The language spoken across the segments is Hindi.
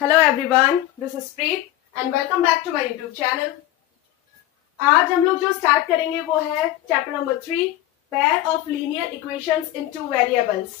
Hello everyone, this is Preet and welcome back to my YouTube channel. आज हम लोग जो स्टार्ट करेंगे वो है chapter number 3, pair of linear equations in two variables.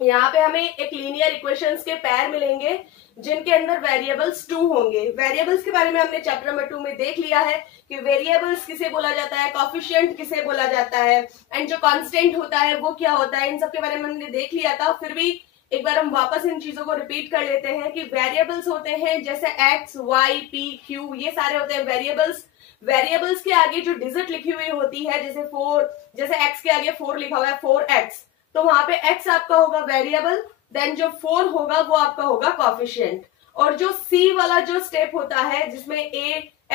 यहाँ पे हमें एक लीनियर इक्वेशंस के पेयर मिलेंगे जिनके अंदर वेरिएबल्स 2 होंगे। वेरिएबल्स के बारे में हमने चैप्टर नंबर 2 में देख लिया है कि वेरिएबल्स किसे बोला जाता है, कॉफिशिएंट किसे बोला जाता है एंड जो कांस्टेंट होता है वो क्या होता है, इन सब के बारे में हमने देख लिया था। फिर भी एक बार हम वापस इन चीजों को रिपीट कर लेते हैं कि वेरिएबल्स होते हैं जैसे एक्स, वाई, पी, क्यू, ये सारे होते हैं वेरिएबल्स। वेरिएबल्स के आगे जो डिजिट लिखी हुई होती है, जैसे 4, जैसे एक्स के आगे 4 लिखा हुआ है 4x, तो वहां पे x आपका होगा वेरिएबल, देन जो 4 होगा वो आपका होगा कॉफिशिएंट। और जो c वाला जो स्टेप होता है जिसमें a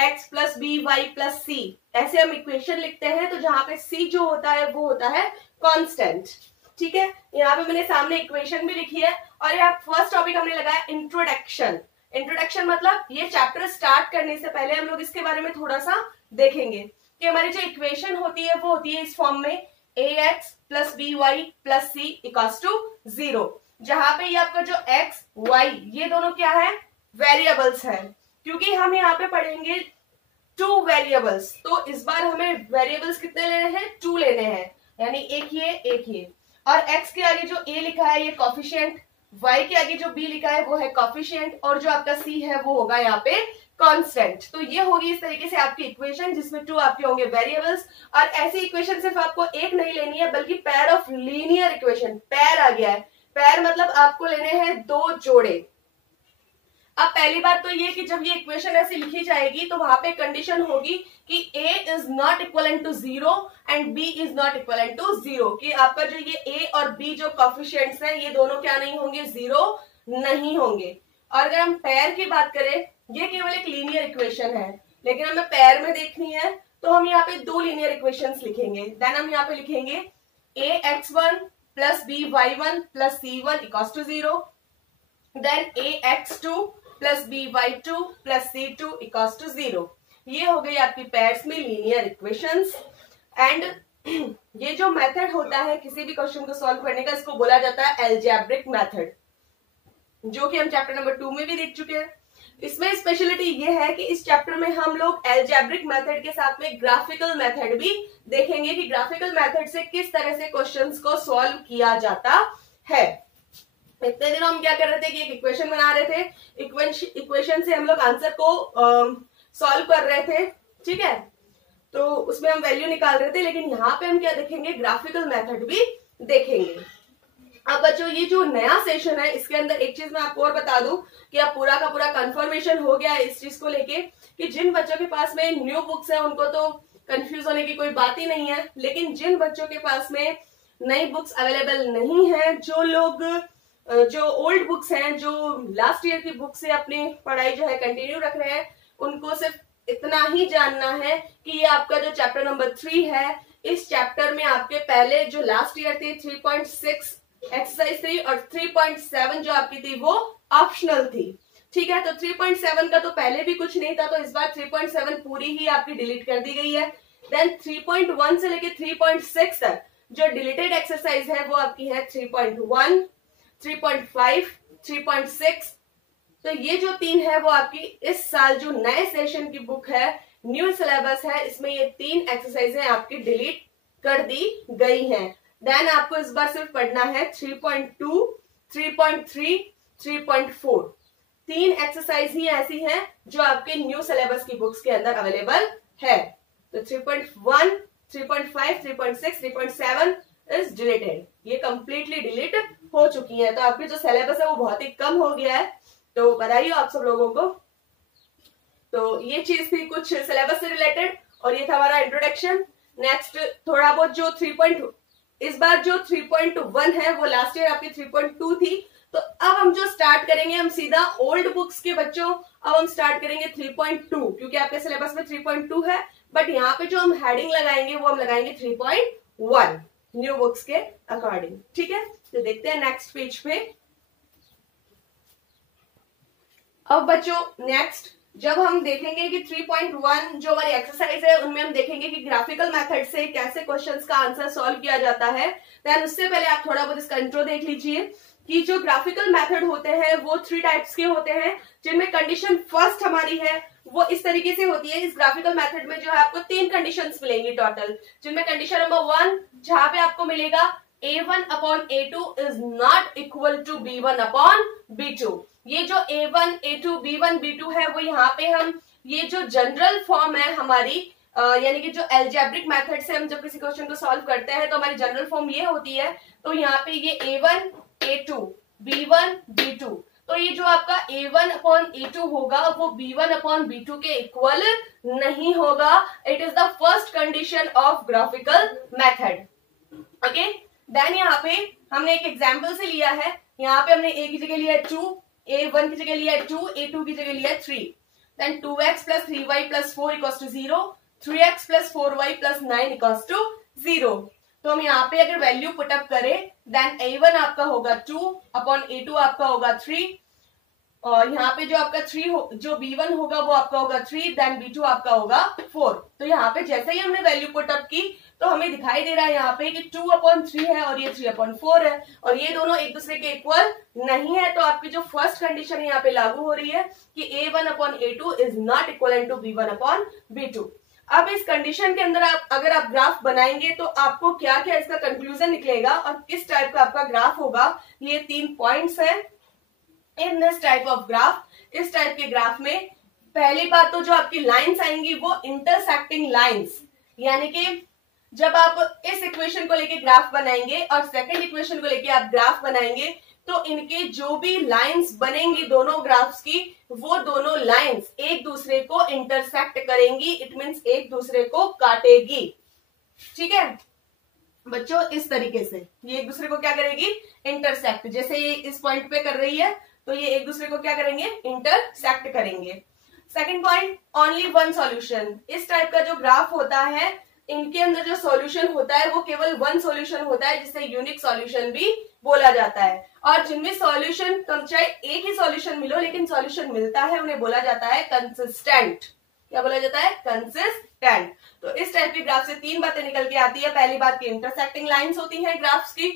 x plus b y plus c, ऐसे हम इक्वेशन लिखते हैं, तो जहां पे c जो होता है वो होता है कांस्टेंट। ठीक है, यहाँ पे मैंने सामने इक्वेशन भी लिखी है और यहाँ फर्स्ट टॉपिक हमने लगाया इंट्रोडक्शन। इंट्रोडक्शन मतलब ये चैप्टर स्टार्ट करने से पहले हम लोग इसके बारे में थोड़ा सा देखेंगे कि हमारी जो इक्वेशन होती है वो होती है इस फॉर्म में ax plus b y plus c equals to 0, जहां पे ये आपका जो x y ये दोनों क्या है, वेरिएबल्स है। क्योंकि हम यहाँ पे पढ़ेंगे 2 वेरिएबल्स, तो इस बार हमें वेरिएबल्स कितने लेने हैं, 2 लेने हैं, यानी एक ये। और x के आगे जो a लिखा है ये कॉफिशिएंट, y के आगे जो b लिखा है वो है कॉफिशिएंट, और जो आपका c है वो होगा यहाँ पे कांस्टेंट। तो ये होगी इस तरीके से आपकी इक्वेशन जिसमें 2 आपके होंगे वेरिएबल्स। और ऐसी इक्वेशन सिर्फ आपको एक नहीं लेनी है बल्कि pair of linear equation, pair आ गया है, पेयर मतलब आपको लेने हैं 2 जोड़े। अब पहली बात तो ये कि जब ये इक्वेशन ऐसी लिखी जाएगी तो वहां पे कंडीशन होगी कि a is not equal to 0 and b is not equal to 0, कि आपका जो ये a और b जो कोफिशिएंट्स हैं ये दोनों क्या नहीं होंगे, 0 नहीं होंगे। और अगर हम पेयर की बात करें, ये केवल एक लीनियर इक्वेशन है, लेकिन हमें पेयर में देखनी है तो हम यहाँ पे 2 लीनियर इक्वेशंस लिखेंगे। देन हम यहाँ पे लिखेंगे ax1 plus by1 plus c1 equals to 0, then ax2 plus by2 plus c2 equals to 0। ये हो गई आपकी पेयर्स में लीनियर इक्वेशंस। एंड ये जो मेथड होता है किसी भी क्वेश्चन को सॉल्व करने का, इसको बोला जाता है एल्जेब्रिक मेथड, जो कि हम चैप्टर नंबर 2 में भी देख चुके हैं। इसमें स्पेशलिटी ये है कि इस चैप्टर में हम लोग एल्जेब्रिक मेथड के साथ में ग्राफिकल मेथड भी देखेंगे कि ग्राफिकल मेथड से किस तरह से क्वेश्चंस को सॉल्व किया जाता है। इतने दिनों हम क्या कर रहे थे कि एक इक्वेशन बना रहे थे, इक्वेशन से हम लोग आंसर को सॉल्व कर रहे थे, ठीक है, तो उसमें हम वैल्यू निकाल रहे थे। लेकिन यहाँ पे हम क्या देखेंगे, ग्राफिकल मेथड भी देखेंगे। अब बच्चों ये जो नया सेशन है इसके अंदर एक चीज मैं आपको और बता दूं कि अब पूरा का पूरा कंफर्मेशन हो गया है इस चीज को लेके कि जिन बच्चों के पास में न्यू बुक्स है उनको तो कंफ्यूज होने की कोई बात ही नहीं है, लेकिन जिन बच्चों के पास में नई बुक्स अवेलेबल नहीं है, जो लोग जो ओल्ड बुक्स हैं, जो लास्ट ईयर की बुक से अपनी पढ़ाई जो है कंटिन्यू रख रहे हैं, उनको सिर्फ इतना ही जानना है कि ये आपका जो चैप्टर नंबर 3 है, इस चैप्टर में आपके पहले जो लास्ट ईयर थी 3.6 एक्सरसाइज 3 और 3.7 जो आपकी थी वो ऑप्शनल थी। ठीक है, तो 3.7 का तो पहले भी कुछ नहीं था, तो इस बार 3.7 पूरी ही आपकी डिलीट कर दी गई है। देन 3.1 से लेके 3.6 तक जो डिलीटेड एक्सरसाइज है वो आपकी है 3.1, 3.5, 3.6। तो ये जो 3 है वो आपकी इस साल जो नए सेशन की बुक है, न्यू सिलेबस है, इसमें ये 3 एक्सरसाइजें आपकी डिलीट कर दी गई हैं। देन आपको इस बार सिर्फ पढ़ना है 3.2, 3.3, 3.4। 3 एक्सरसाइज ही ऐसी हैं जो आपके न्यू सिलेबस की बुक्स के अंदर अवेलेबल है। तो 3.1, 3.5, 3.6, 3.7 इज डिलीटेड, ये कंप्लीटली डिलीट हो चुकी है। तो आपकी जो सिलेबस है वो बहुत ही कम हो गया है, तो बधाई हो आप सब लोगों को। तो ये चीज थी कुछ सिलेबस से रिलेटेड और ये था हमारा इंट्रोडक्शन। नेक्स्ट थोड़ा बहुत जो इस बार जो 3.1 है वो लास्ट ईयर आपकी 3.2 थी, तो अब हम जो स्टार्ट करेंगे हम सीधा ओल्ड बुक्स के बच्चों, अब हम स्टार्ट करेंगे 3.2, क्योंकि आपके सिलेबस में 3.2 है, बट यहाँ पे जो हम हेडिंग लगाएंगे वो हम लगाएंगे 3.1 न्यू बुक्स के अकॉर्डिंग। ठीक है, तो देखते हैं नेक्स्ट पेज पे। अब बच्चों नेक्स्ट जब हम देखेंगे कि 3.1 जो हमारी एक्सरसाइज है उनमें हम देखेंगे कि ग्राफिकल मेथड से कैसे क्वेश्चंस का आंसर सॉल्व किया जाता है। देन उससे पहले आप थोड़ा बहुत इसका इंट्रो देख लीजिए कि जो ग्राफिकल मेथड होते हैं वो 3 टाइप्स के होते हैं, जिनमें कंडीशन फर्स्ट हमारी है वो इस तरीके से होती है। इस ग्राफिकल मेथड में जो है आपको 3 कंडीशंस मिलेंगी टोटल, जिनमें कंडीशन नंबर 1 जहां पे आपको मिलेगा A1 upon A2 is not equal to B1 upon B2। ये जो A1, A2, B1, B2 है वो यहाँ पे हम ये जो जनरल फॉर्म है हमारी यानी कि जो एल्जेब्रिक मेथड से हम जब किसी क्वेश्चन को सॉल्व करते हैं तो हमारी जनरल फॉर्म ये होती है। तो यहाँ पे ये A1, A2, B1, B2, तो ये जो आपका A1 अपॉन A2 होगा वो B1 अपॉन B2 के इक्वल नहीं होगा। It is the first condition of graphical method. Okay, then यहाँ पे हमने एक एग्जाम्पल से लिया है। यहाँ पे हमने A की जगह लिया है 2, A1 की जगह लिया है 2, A2 की जगह लिया है 3। Then 2x plus 3y plus 4 equals to 0, 3x plus 4y plus 9 equals to 0। तो हम यहाँ पे अगर वैल्यू पुटअप करें देन A1 आपका होगा 2 अपॉन A2 आपका होगा 3, और यहाँ पे जो आपका 3 जो B1 होगा वो आपका होगा 3, देन B2 आपका होगा 4। तो यहाँ पे जैसे ही हमने वैल्यू पुटअप की तो हमें दिखाई दे रहा है यहाँ पे कि 2 अपॉन 3 है और ये 3 अपॉन 4 है, और ये दोनों एक दूसरे के इक्वल नहीं है। तो आपकी जो फर्स्ट कंडीशन यहाँ पे लागू हो रही है कि A1 upon A2 is not equal to B1 upon B2। अब इस कंडीशन के अंदर अगर आप ग्राफ बनाएंगे तो आपको क्या क्या इसका कंक्लूजन निकलेगा और किस टाइप का आपका ग्राफ होगा, ये 3 पॉइंट्स है in this type of graph. इस टाइप के ग्राफ में पहली बात तो जो आपकी लाइंस आएंगी वो इंटरसेक्टिंग लाइंस, यानी कि जब आप इस इक्वेशन को लेके ग्राफ बनाएंगे और सेकंड इक्वेशन को लेके आप ग्राफ बनाएंगे तो इनके जो भी लाइंस बनेंगी दोनों ग्राफ्स की, वो दोनों लाइंस एक दूसरे को इंटरसेक्ट करेंगी। इट मींस एक दूसरे को काटेगी। ठीक है बच्चों, इस तरीके से ये एक दूसरे को क्या करेगी, इंटरसेक्ट। जैसे ये इस पॉइंट पे कर रही है तो ये एक दूसरे को क्या करेंगे, इंटरसेक्ट करेंगे। Second point, only one solution. इस टाइप का जो ग्राफ होता है इनके अंदर जो सॉल्यूशन होता है वो केवल वन सॉल्यूशन होता है, जिसे यूनिक सॉल्यूशन भी बोला जाता है। और जिनमें सॉल्यूशन कम चाहे एक ही सॉल्यूशन मिलो लेकिन सॉल्यूशन मिलता है उन्हें बोला जाता है कंसिस्टेंट। क्या बोला जाता है, कंसिस्टेंट। तो इस टाइप के ग्राफ से 3 बातें निकल के आती है। पहली बात की इंटरसेक्टिंग लाइंस होती हैं ग्राफ्स की।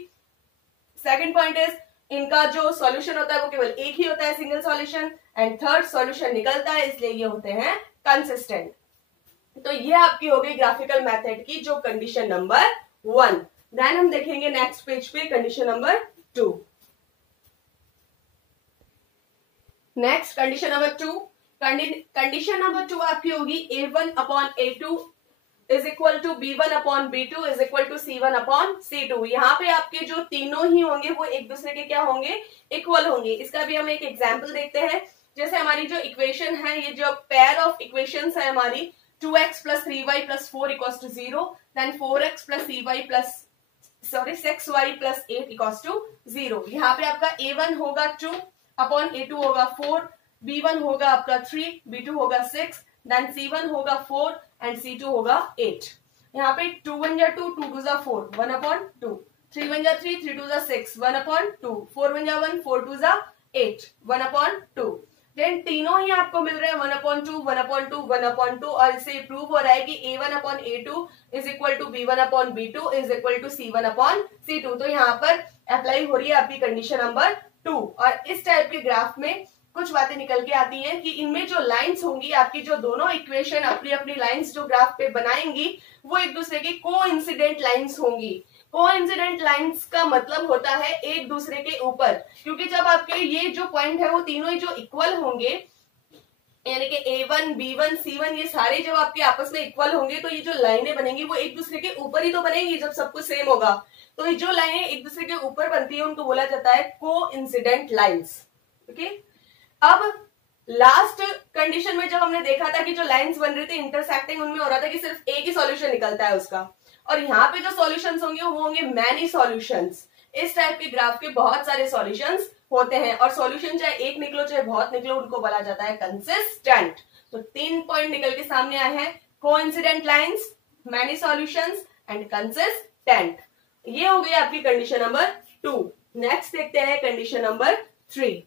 सेकंड पॉइंट इज इनका जो सॉल्यूशन होता है वो केवल एक ही होता है, single solution. And third, solution निकलता है इसलिए ये होते हैं कंसिस्टेंट। तो ये आपकी हो गई ग्राफिकल मेथड की जो कंडीशन नंबर 1। देन हम देखेंगे नेक्स्ट पेज पे condition number 2। Next condition number 2। Condition number 2 आपकी होगी A1 upon A2 is equal to B1 upon B2 is equal to C1 upon C2। यहाँ पे आपके जो तीनों ही होंगे वो एक दूसरे के क्या होंगे, इक्वल होंगे। इसका भी हम एक एग्जाम्पल देखते हैं। जैसे हमारी जो इक्वेशन है, ये जो पेयर ऑफ इक्वेशंस है हमारी 2x plus 3y plus 4 equals to 0, then 4x plus 6y plus 8 equals to 0। यहाँ पे आपका A1 होगा 2 अपॉन A2 होगा 4, B1 होगा आपका 3, B2 होगा 6, देन C1 होगा 4 एंड C2 होगा 8। यहाँ पे 2 1 जा 2, 2 2 जा 4, 1 अपॉन 2, 3 1 जा 3, 3 2 जा 6, 1 अपॉन 2, 4 1 जा 1, 4 2 जा 8, 1 अपॉन 2। देन तीनों ही आपको मिल रहे हैं 1 अपॉन 2, 1 अपॉन 2, 1 अपॉन 2, और इससे प्रूव हो रहा है कि A1 upon A2 is equal to B1 upon B2 is equal to C1 upon C2। तो यहाँ पर अप्लाई हो रही है आपकी कंडीशन नंबर 2। और इस टाइप के ग्राफ में कुछ बातें निकल के आती हैं कि इनमें जो लाइंस होंगी, आपकी जो दोनों इक्वेशन अपनी अपनी लाइंस जो ग्राफ पे बनाएंगी वो एक दूसरे की कोइंसिडेंट लाइंस होंगी। कोइंसिडेंट लाइंस का मतलब होता है एक दूसरे के ऊपर, क्योंकि जब आपके ये जो पॉइंट है वो तीनों ही जो इक्वल होंगे, यानी कि A1, B1, C1 ये सारे जब आपके आपस में इक्वल होंगे तो ये जो लाइनें बनेंगी वो एक दूसरे के ऊपर ही तो बनेंगी जब सब कुछ सेम होगा। तो ये जो लाइनें एक दूसरे के ऊपर बनती है उनको बोला जाता है कोइंसिडेंट लाइंस। ओके, अब लास्ट कंडीशन में जब हमने देखा था कि जो लाइंस बन रही थी इंटरसेक्टिंग, उनमें हो रहा था कि सिर्फ एक ही सॉल्यूशन निकलता है उसका, और यहाँ पे जो सॉल्यूशंस होंगे वो होंगे मैनी सॉल्यूशंस। इस टाइप के ग्राफ के बहुत सारे सॉल्यूशंस होते हैं, और सॉल्यूशन चाहे एक निकलो चाहे बहुत निकलो उनको बोला जाता है कंसिस्टेंट। तो 3 पॉइंट निकल के सामने आए हैं, coincident lines, many solutions and consistent. ये हो गई आपकी कंडीशन नंबर 2। नेक्स्ट देखते हैं condition number 3।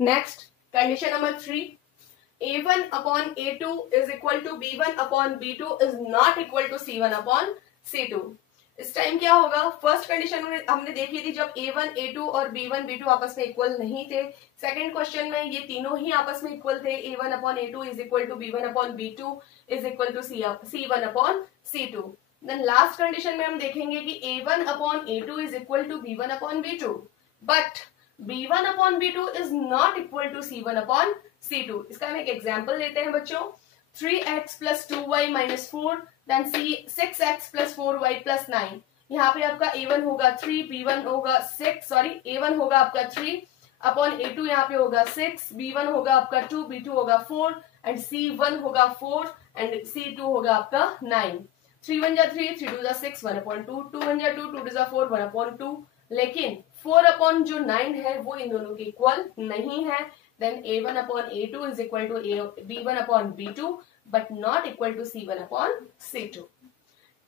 Next condition number 3, A1 upon A2 is equal to B1 upon B2 is not equal to C1 upon C2। इस टाइम क्या होगा, फर्स्ट कंडीशन में हमने देखी थी जब A1 A2 और B1 B2 आपस में इक्वल नहीं थे। सेकंड क्वेश्चन में ये तीनों ही आपस में इक्वल थे, A1 upon A2 is equal to B1 upon B2 is equal to C1 upon C2। Then last condition में हम देखेंगे कि A1 upon A2 is equal to B1 upon B2, but B1 upon B2 is not equal to C1 upon C2। इसका हम एक एग्जाम्पल लेते हैं बच्चों, 3x plus 2y minus 4 then 6x plus 4y plus 9। यहाँ पे आपका A1 होगा 3, B1 होगा 6, सॉरी A1 होगा आपका 3 अपॉन A2 यहाँ पे होगा 6, B1 होगा आपका 2, B2 होगा 4 एंड C1 होगा 4 एंड C2 होगा आपका 9। 3 1 जा 3, 3 2 जा 6, 1 अपॉन 2, 2 1 जा 2, 2 2 जा 4, 1 अपॉन 2। लेकिन 4 अपॉन जो 9 है वो इन दोनों के इक्वल नहीं है। Then A1 upon A2 is equal to B1 upon B2 but not equal to C1 upon C2।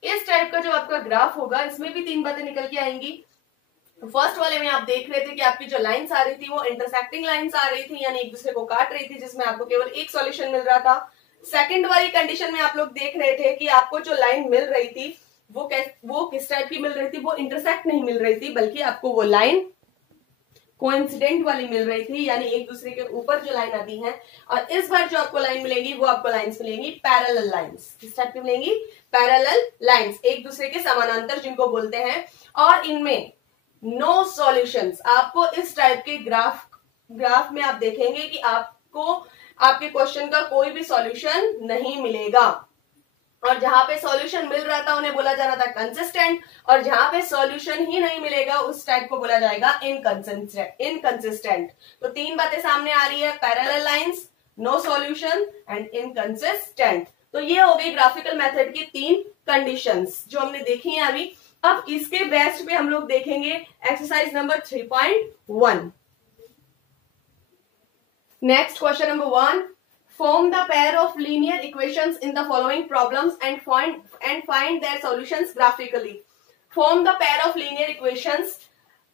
इस टाइप का जो आपका ग्राफ होगा इसमें भी तीन बातें निकल के आएंगी। फर्स्ट वाले में आप देख रहे थे कि आपकी जो लाइंस आ रही थी वो इंटरसेक्टिंग लाइंस आ रही थी, यानी एक दूसरे को काट रही थी, जिसमें आपको केवल एक सॉल्यूशन मिल रहा था। सेकंड वाली कंडीशन में आप लोग देख रहे थे कि आपको जो लाइन मिल रही थी वो किस टाइप की मिल रही थी, वो इंटरसेक्ट नहीं मिल रही थी, बल्कि आपको वो लाइन कोइंसिडेंट वाली मिल रही थी, यानी एक दूसरे के ऊपर जो लाइन आती है। और इस बार जो आपको लाइन मिलेगी वो आपको लाइंस मिलेंगी पैरेलल लाइंस। किस टाइप की मिलेंगी, पैरेलल लाइंस, एक दूसरे के समानांतर जिनको बोलते हैं। और इनमें नो सॉल्यूशंस, आपको इस टाइप के ग्राफ में आप देखेंगे कि आपको आपके क्वेश्चन का कोई भी सॉल्यूशन नहीं मिलेगा। और जहां पे सॉल्यूशन मिल रहा था उन्हें बोला जा रहा था कंसिस्टेंट, और जहां पे सॉल्यूशन ही नहीं मिलेगा उस टाइप को बोला जाएगा इनकंसिस्टेंट। तो तीन बातें सामने आ रही है, parallel lines, no solution and inconsistent. तो ये हो गई ग्राफिकल मेथड की तीन कंडीशंस जो हमने देखी हैं अभी। अब इसके बेस्ट पे हम लोग देखेंगे exercise number 3.1। Next question number 1, form the pair of linear equations in the following problems and find their solutions graphically। form the pair of linear equations,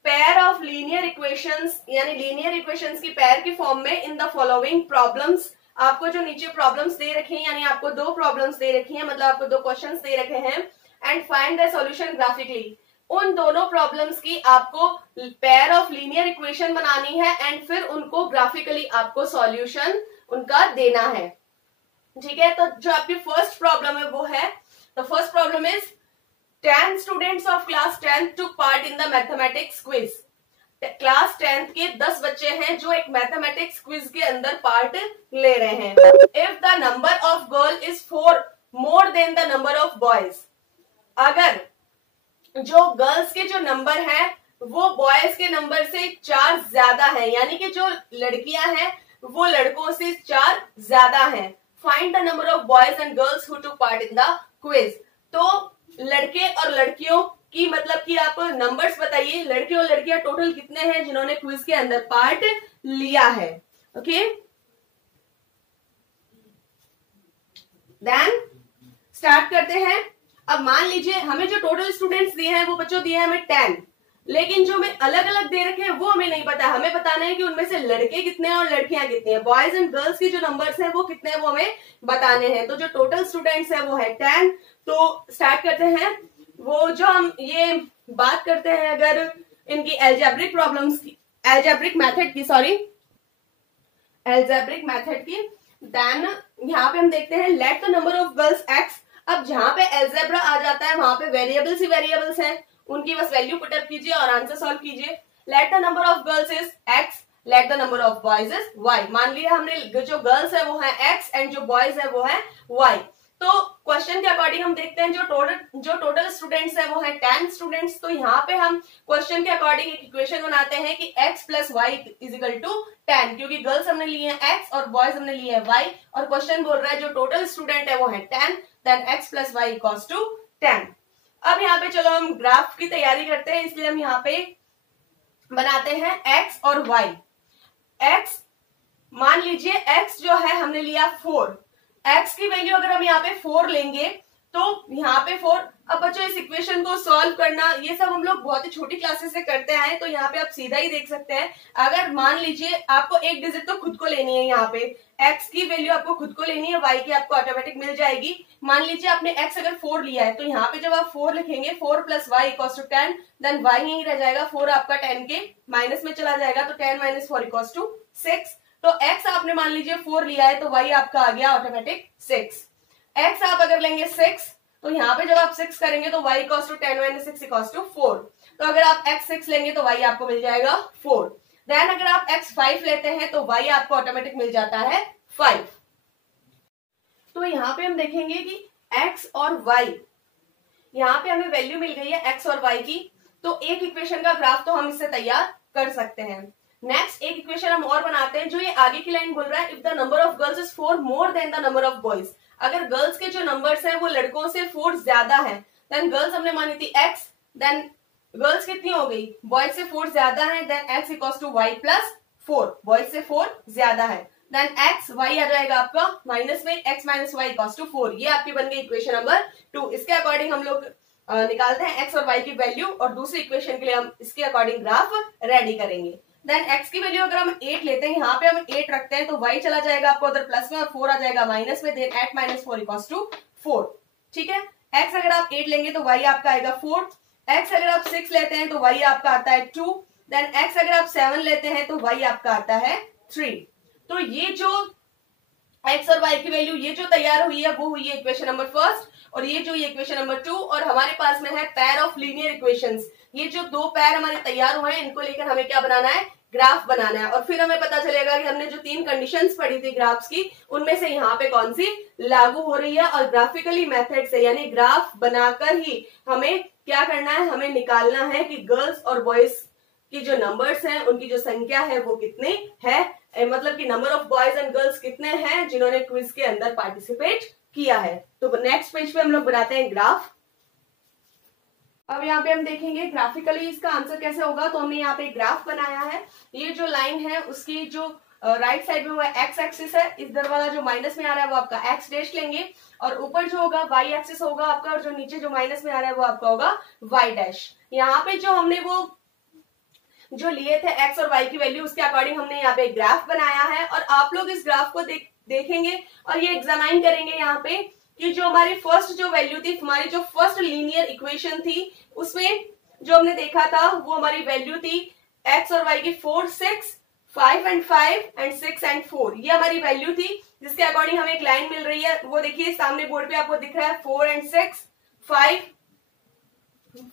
pair of linear equations यानी linear equations की pair की फॉर्म में in the following problems। आपको जो नीचे प्रॉब्लम्स दे रखे हैं, यानी आपको दो प्रॉब्लम्स दे रखी हैं, मतलब आपको दो क्वेश्चंस दे रखे हैं, and find the solution graphically. उन दोनों प्रॉब्लम्स की आपको पेयर ऑफ लीनियर इक्वेशन बनानी है एंड फिर उनको ग्राफिकली आपको सॉल्यूशन उनका देना है। ठीक है, तो जो आपकी फर्स्ट प्रॉब्लम है वो है, the first problem is 10 students of class 10 took part in the mathematics quiz. Class 10 के 10 बच्चे हैं जो एक मैथमेटिक्स क्विज के अंदर पार्ट ले रहे हैं। If the number of girl is 4 more than the number of boys, अगर जो गर्ल्स के जो नंबर है वो बॉयज के नंबर से 4 ज्यादा है, यानी कि जो लड़कियां हैं वो लड़कों से 4 ज्यादा हैं। Find the number of boys and girls who took part in the quiz. तो लड़के और लड़कियों की मतलब कि आप नंबर्स बताइए, लड़के और लड़कियां टोटल कितने हैं जिन्होंने क्विज के अंदर पार्ट लिया है। ओके, देन स्टार्ट करते हैं। अब मान लीजिए हमें जो टोटल स्टूडेंट्स दिए हैं वो बच्चों दिए हैं हमें 10, लेकिन जो हमें अलग अलग दे रखे हैं वो हमें नहीं पता। हमें बताना है कि उनमें से लड़के कितने हैं और लड़कियां कितनी हैं, बॉयज एंड गर्ल्स के जो नंबर्स हैं वो कितने हैं वो हमें बताने हैं। तो जो टोटल स्टूडेंट्स है वो है 10। तो स्टार्ट करते हैं। वो जो हम ये बात करते हैं अगर इनकी एल्जेब्रिक प्रॉब्लम्स की, एल्जेब्रिक मेथड की, देन यहाँ पे हम देखते हैं late the number of girls x. अब जहां पे एल्जेब्रा आ जाता है वहां पे वेरिएबल्स ही वेरिएबल्स हैं, उनकी बस वैल्यू पुटअप कीजिए और आंसर सॉल्व कीजिए। Let the number of girls is x, let the number of boys is y. मान लिया हमने जो गर्ल्स है वो है एक्स एंड जो बॉयज है वो है वाई। तो क्वेश्चन के अकॉर्डिंग हम देखते हैं जो टोटल स्टूडेंट्स है वो है 10 स्टूडेंट्स। तो यहाँ पे हम क्वेश्चन के अकॉर्डिंग एक इक्वेशन बनाते हैं कि x plus y is equal to 10, क्योंकि गर्ल्स हमने लिए हैं x और बॉयज हमने लिए हैं y, और क्वेश्चन बोल रहा है जो टोटल स्टूडेंट है वो है 10, then x plus y equals to 10। अब यहाँ पे चलो हम ग्राफ की तैयारी करते हैं, इसलिए हम यहाँ पे बनाते हैं x और y। x मान लीजिए x जो है हमने लिया 4, x की वैल्यू अगर हम यहाँ पे 4 लेंगे तो यहाँ पे 4, अब बच्चों इस इक्वेशन को सॉल्व करना ये सब हम लोग बहुत ही छोटी क्लासेस से करते आए, तो यहाँ पे आप सीधा ही देख सकते हैं। अगर मान लीजिए आपको एक डिजिट तो खुद को लेनी है, यहाँ पे x की वैल्यू आपको खुद को लेनी है, y की आपको ऑटोमेटिक मिल जाएगी। मान लीजिए आपने x अगर 4 लिया है, तो यहाँ पे जब आप 4 लिखेंगे 4 plus y equals to 10, then y यही रह जाएगा, 4 आपका 10 के माइनस में चला जाएगा, तो 10 माइनस 4 इक्वल्स टू 6। तो x आपने मान लीजिए 4 लिया है, तो y आपका आ गया ऑटोमेटिक 6। x आप अगर लेंगे 6, तो यहाँ पे जब आप 6 करेंगे तो y equals to 10 minus 6 equals to 4। तो अगर आप x 6 लेंगे तो y आपको मिल जाएगा 4। देन अगर आप x 5 लेते हैं तो y आपको ऑटोमेटिक मिल जाता है 5। तो यहाँ पे हम देखेंगे कि x और y, यहाँ पे हमें वैल्यू मिल गई है x और y की, तो एक इक्वेशन का ग्राफ तो हम इससे तैयार कर सकते हैं। नेक्स्ट एक इक्वेशन हम और बनाते हैं, जो ये आगे की लाइन बोल रहा है, if the number of girls is 4 more than the number of boys. अगर गर्ल्स के जो नंबर्स हैं वो लड़कों से 4 ज्यादा हैं, देन गर्ल्स हमने मानी थी x, देन गर्ल्स कितनी हो गई, बॉयज से 4 ज्यादा है, then x equals to y plus 4, boys से 4 ज्यादा है, देन x y आ जाएगा आपका माइनस में, x minus y equals to 4। ये आपकी बन गई इक्वेशन नंबर 2। इसके अकॉर्डिंग हम लोग निकालते हैं x और y की वैल्यू, और दूसरी इक्वेशन के लिए हम इसके अकॉर्डिंग ग्राफ रेडी करेंगे। देन x की वैल्यू अगर हम 8 लेते हैं, यहाँ पे हम 8 रखते हैं, तो y चला जाएगा आपको उधर प्लस में और 4 आ जाएगा माइनस में, देन 8 माइनस 4 इक्वल्स टू 4। ठीक है, x अगर आप 8 लेंगे तो y आपका आएगा 4, x अगर आप 6 लेते हैं तो y आपका आता है 2, देन x अगर आप 7 लेते हैं तो y आपका आता है 3। तो ये जो x और y की वैल्यू ये जो तैयार हुई है वो हुई है इक्वेशन नंबर फर्स्ट, और ये जो इक्वेशन नंबर 2, और हमारे पास में है पेयर ऑफ लीनियर इक्वेशंस। ये जो दो पैर हमारे तैयार हुए हैं, इनको लेकर हमें क्या बनाना है, ग्राफ बनाना है, और फिर हमें पता चलेगा कि हमने जो 3 कंडीशंस पढ़ी थी ग्राफ्स की, उनमें से यहाँ पे कौन सी लागू हो रही है, और ग्राफिकली मेथड से यानी ग्राफ बनाकर ही हमें क्या करना है, हमें निकालना है कि गर्ल्स और बॉयज की जो नंबर्स हैं उनकी जो संख्या है वो कितने है, मतलब कि number of boys and girls कितने हैं जिन्होंने क्विज के अंदर पार्टिसिपेट किया है। तो नेक्स्ट पेज पे हम लोग बनाते हैं ग्राफ। अब यहाँ पे हम देखेंगे ग्राफिकली इसका आंसर कैसे होगा। तो हमने यहाँ पे एक ग्राफ बनाया है, ये जो लाइन है उसकी जो राइट साइड में वो एक्स एक्सिस है, इधर वाला जो माइनस में आ रहा है वो आपका एक्स डैश लेंगे, और ऊपर जो होगा वाई एक्सिस होगा आपका, और जो नीचे जो माइनस में आ रहा है वो आपका होगा वाई डैश। यहाँ पे जो हमने वो जो लिए थे एक्स और वाई की वैल्यू, उसके अकॉर्डिंग हमने यहाँ पे एक ग्राफ बनाया है, और आप लोग इस ग्राफ को देखेंगे और ये एग्जामाइन करेंगे यहाँ पे कि जो हमारी फर्स्ट जो वैल्यू थी, हमारी जो फर्स्ट लीनियर इक्वेशन थी, उसमें जो हमने देखा था वो हमारी वैल्यू थी एक्स और वाई की 4, 6, 5 एंड 5 एंड 6 एंड 4। ये हमारी वैल्यू थी, जिसके अकॉर्डिंग हमें एक लाइन मिल रही है, वो देखिए सामने बोर्ड पे आपको दिख रहा है 4 एंड 6,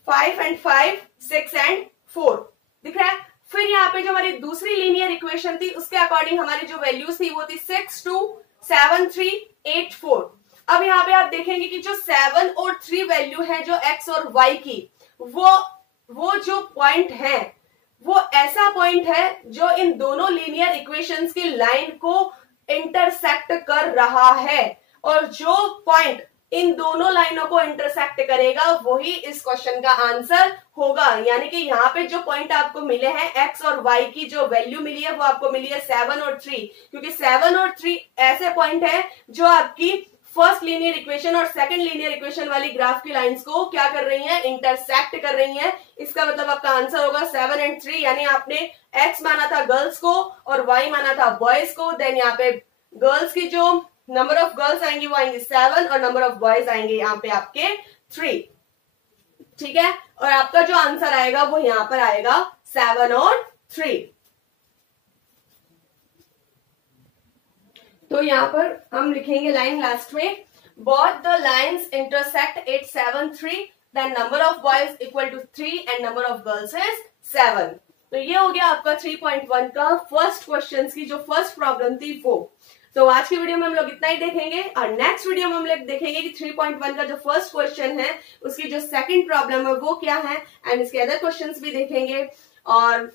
5 एंड 5, 6 एंड 4 दिख रहा है। फिर यहाँ पे जो हमारी दूसरी लीनियर इक्वेशन थी, उसके अकॉर्डिंग हमारी जो वैल्यूज थी वो थी 6, 2, 7, 3, 8, 4। अब यहाँ पे आप देखेंगे कि जो 7 और 3 वैल्यू है जो x और y की, वो जो पॉइंट है वो ऐसा पॉइंट है जो इन दोनों लीनियर इक्वेशंस की लाइन को इंटरसेक्ट कर रहा है, और जो पॉइंट इन दोनों लाइनों को इंटरसेक्ट करेगा वही इस क्वेश्चन का आंसर होगा। यानी कि यहाँ पे जो पॉइंट आपको मिले हैं x और y की जो वैल्यू मिली है वो आपको मिली है 7 और 3, क्योंकि 7 और 3 ऐसे पॉइंट है जो आपकी फर्स्ट लीनियर इक्वेशन और सेकंड लीनियर इक्वेशन वाली ग्राफ की लाइंस को क्या कर रही हैं, इंटरसेक्ट कर रही हैं। इसका मतलब आपका आंसर होगा 7 एंड 3, यानी आपने x माना था गर्ल्स को और y माना था बॉयज को। देन यहाँ पे गर्ल्स की जो नंबर ऑफ गर्ल्स आएंगी वो आएंगी 7 और नंबर ऑफ बॉयज आएंगे यहाँ पे आपके 3। ठीक है, और आपका जो आंसर आएगा वो यहाँ पर आएगा 7 और 3। तो यहाँ पर हम लिखेंगे लाइन लास्ट में, both the lines intersect at 7, 3, then number of boys equal to 3 and number of girls is 7। तो ये हो गया आपका 3.1 का फर्स्ट क्वेश्चन की जो फर्स्ट प्रॉब्लम थी वो। तो आज की वीडियो में हम लोग इतना ही देखेंगे, और नेक्स्ट वीडियो में हम लोग देखेंगे कि 3.1 का जो फर्स्ट क्वेश्चन है उसकी जो सेकंड प्रॉब्लम है वो क्या है, एंड इसके अदर क्वेश्चंस भी देखेंगे। और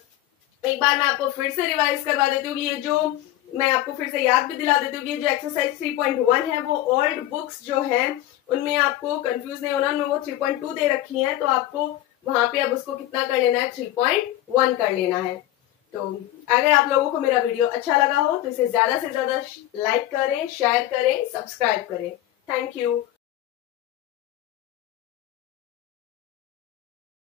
एक बार मैं आपको फिर से रिवाइज करवा देती हूँ कि ये जो मैं आपको फिर से याद भी दिला देती हूँ कि जो एक्सरसाइज 3.1 है वो ओल्ड बुक्स जो है उनमें आपको कंफ्यूज नहीं होना, उनमें वो 3.2 दे रखी है, तो आपको वहां पे अब उसको कितना कर लेना है, 3.1 कर लेना है। तो अगर आप लोगों को मेरा वीडियो अच्छा लगा हो तो इसे ज्यादा से ज्यादा लाइक करें, शेयर करें, सब्सक्राइब करें। Thank you.